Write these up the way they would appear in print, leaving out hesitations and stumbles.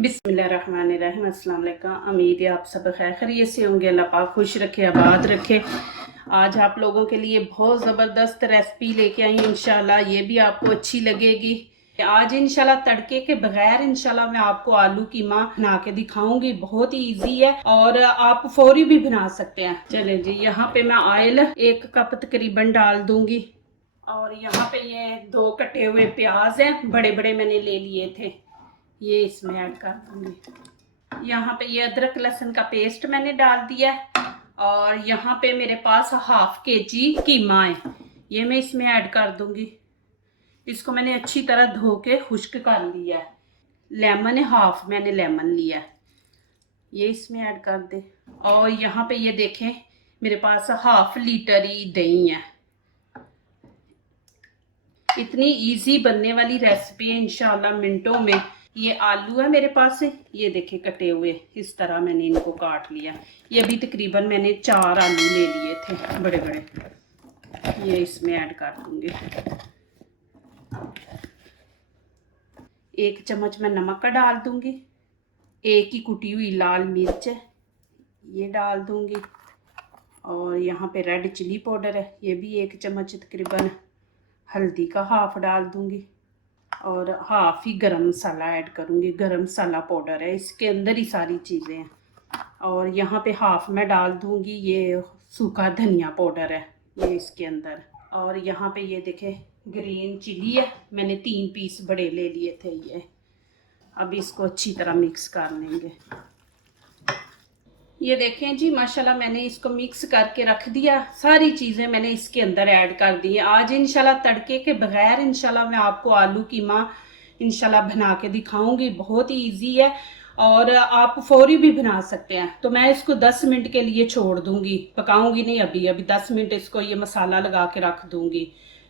बिस्मिल्लाहिर्रहमानिर्रहीम। अस्सलाम वालेकुम। उम्मीद है आप सब खैर खैरियत से होंगे। अल्लाह पाक खुश रखे, आबाद रखे। आज आप लोगों के लिए बहुत ज़बरदस्त रेसिपी लेके आई हूँ। इंशाल्लाह ये भी आपको अच्छी लगेगी। आज इंशाल्लाह तड़के के बगैर इंशाल्लाह मैं आपको आलू कीमा बना के दिखाऊंगी। बहुत ही इजी है और आप फौरी भी बना सकते हैं। चले जी, यहाँ पे मैं ऑयल 1 कप तकरीबन डाल दूंगी और यहाँ पे ये 2 कटे हुए प्याज हैं, बड़े बड़े मैंने ले लिए थे, ये इसमें ऐड कर दूंगी। यहाँ पे ये अदरक लहसुन का पेस्ट मैंने डाल दिया और यहाँ पे मेरे पास हाफ kg कीमा है, ये मैं इसमें ऐड कर दूंगी। इसको मैंने अच्छी तरह धो के खुश्क कर लिया है। लेमन है, हाफ मैंने लेमन लिया है, ये इसमें ऐड कर दे। और यहाँ पे ये देखें मेरे पास हाफ लीटर ही दही है। इतनी इजी बनने वाली रेसिपी है इंशाल्लाह मिनटों में। ये आलू है मेरे पास, ये देखे कटे हुए, इस तरह मैंने इनको काट लिया। ये भी तकरीबन मैंने 4 आलू ले लिए थे बड़े बड़े, ये इसमें ऐड कर दूंगी। 1 चम्मच मैं नमक का डाल दूंगी। 1 ही कुटी हुई लाल मिर्च है, ये डाल दूंगी। और यहाँ पे रेड चिली पाउडर है, ये भी 1 चम्मच तकरीबन। हल्दी का हाफ डाल दूंगी और हाफ ही गरम मसाला ऐड करूंगी। गरम मसाला पाउडर है, इसके अंदर ही सारी चीज़ें हैं। और यहाँ पे हाफ मैं डाल दूंगी ये सूखा धनिया पाउडर है, ये इसके अंदर। और यहाँ पे ये देखें ग्रीन चिली है, मैंने 3 पीस बड़े ले लिए थे ये। अब इसको अच्छी तरह मिक्स कर लेंगे। ये देखें जी माशाल्लाह मैंने इसको मिक्स करके रख दिया। सारी चीज़ें मैंने इसके अंदर ऐड कर दी हैं। आज इंशाल्लाह तड़के के बगैर इंशाल्लाह मैं आपको आलू कीमा इंशाल्लाह बना के दिखाऊंगी। बहुत ही इजी है और आप फौरी भी बना सकते हैं। तो मैं इसको 10 मिनट के लिए छोड़ दूंगी, पकाऊंगी नहीं अभी 10 मिनट इसको ये मसाला लगा के रख दूंगी।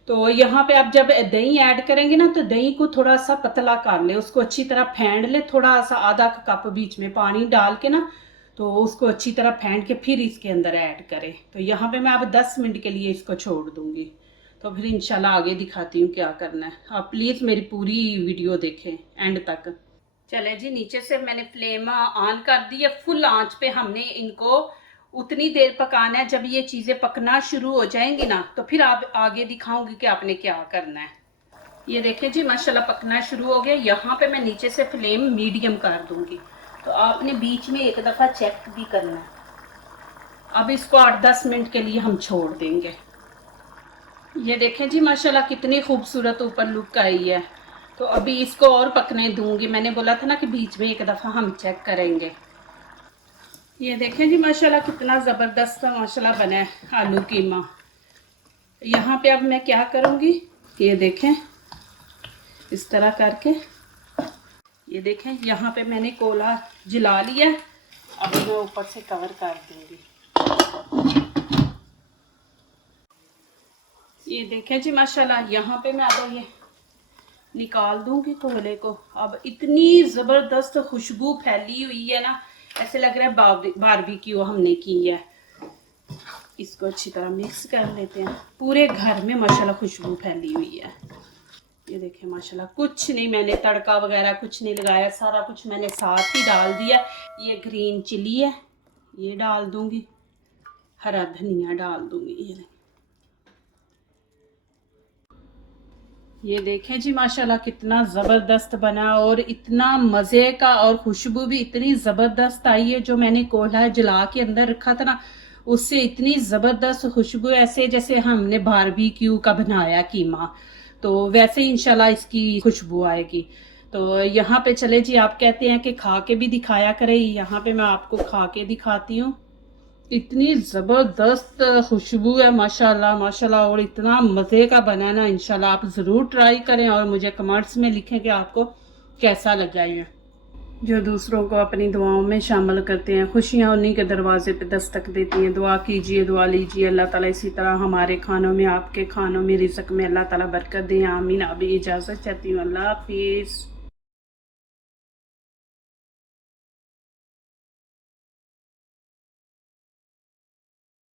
तो यहाँ पे आप जब दही ऐड करेंगे ना तो दही को थोड़ा सा पतला कर ले, उसको अच्छी तरह फेंट ले। थोड़ा सा आधा कप बीच में पानी डाल के ना, तो उसको अच्छी तरह फेंट के फिर इसके अंदर ऐड करें। तो यहाँ पे मैं अब 10 मिनट के लिए इसको छोड़ दूंगी। तो फिर इंशाल्लाह आगे दिखाती हूँ क्या करना है। आप प्लीज़ मेरी पूरी वीडियो देखें एंड तक। चले जी, नीचे से मैंने फ्लेम ऑन कर दी है। फुल आंच पे हमने इनको उतनी देर पकाना है, जब ये चीज़ें पकना शुरू हो जाएंगी ना तो फिर आप आगे दिखाऊंगी कि आपने क्या करना है। ये देखें जी माशाल्लाह पकना शुरू हो गया। यहाँ पे मैं नीचे से फ्लेम मीडियम कर दूंगी, तो आपने बीच में एक दफ़ा चेक भी करना है। अब इसको 8-10 मिनट के लिए हम छोड़ देंगे। ये देखें जी माशाल्लाह कितनी खूबसूरत ऊपर लुक आई है। तो अभी इसको और पकने दूंगी। मैंने बोला था ना कि बीच में एक दफ़ा हम चेक करेंगे। ये देखें जी माशाल्लाह कितना ज़बरदस्त माशाल्लाह बना है आलू कीमा। यहाँ पे अब मैं क्या करूँगी, ये देखें इस तरह करके, ये देखें यहाँ पे मैंने कोला जला लिया। अब मैं ऊपर से कवर कर दूंगी। ये देखें जी माशाल्लाह यहाँ पे मैं अब ये निकाल दूंगी कोले को। अब इतनी ज़बरदस्त खुशबू फैली हुई है ना, ऐसे लग रहा है बारबेक्यू हमने की है। इसको अच्छी तरह मिक्स कर लेते हैं। पूरे घर में माशाल्लाह खुशबू फैली हुई है। ये देखें माशाल्लाह कुछ नहीं, मैंने तड़का वगैरह कुछ नहीं लगाया, सारा कुछ मैंने साथ ही डाल दिया। ये ग्रीन चिली है, ये डाल दूंगी। हरा धनिया डाल दूंगी। ये देखें जी माशाल्लाह कितना ज़बरदस्त बना और इतना मज़े का, और खुशबू भी इतनी ज़बरदस्त आई है। जो मैंने कोल्हा जला के अंदर रखा था ना, उससे इतनी ज़बरदस्त खुशबू, ऐसे जैसे हमने बारबेक्यू का बनाया कीमा, तो वैसे ही इंशाल्लाह इसकी खुशबू आएगी। तो यहाँ पे चले जी, आप कहते हैं कि खा के भी दिखाया करें, यहाँ पे मैं आपको खा के दिखाती हूँ। इतनी ज़बरदस्त खुशबू है माशाल्लाह माशाल्लाह, और इतना मज़े का बना है ना। इंशाल्लाह आप ज़रूर ट्राई करें और मुझे कमेंट्स में लिखें कि आपको कैसा लगा ये। जो दूसरों को अपनी दुआओं में शामिल करते हैं, खुशियाँ उन्हीं के दरवाजे पे दस्तक देती हैं। दुआ कीजिए, दुआ लीजिए, अल्लाह ताला इसी तरह हमारे खानों में, आपके खानों में, रिज़्क़ में अल्लाह ताला बरकत दें। आमीन। अभी इजाज़त चाहती हूँ। अल्लाह हाफिज़।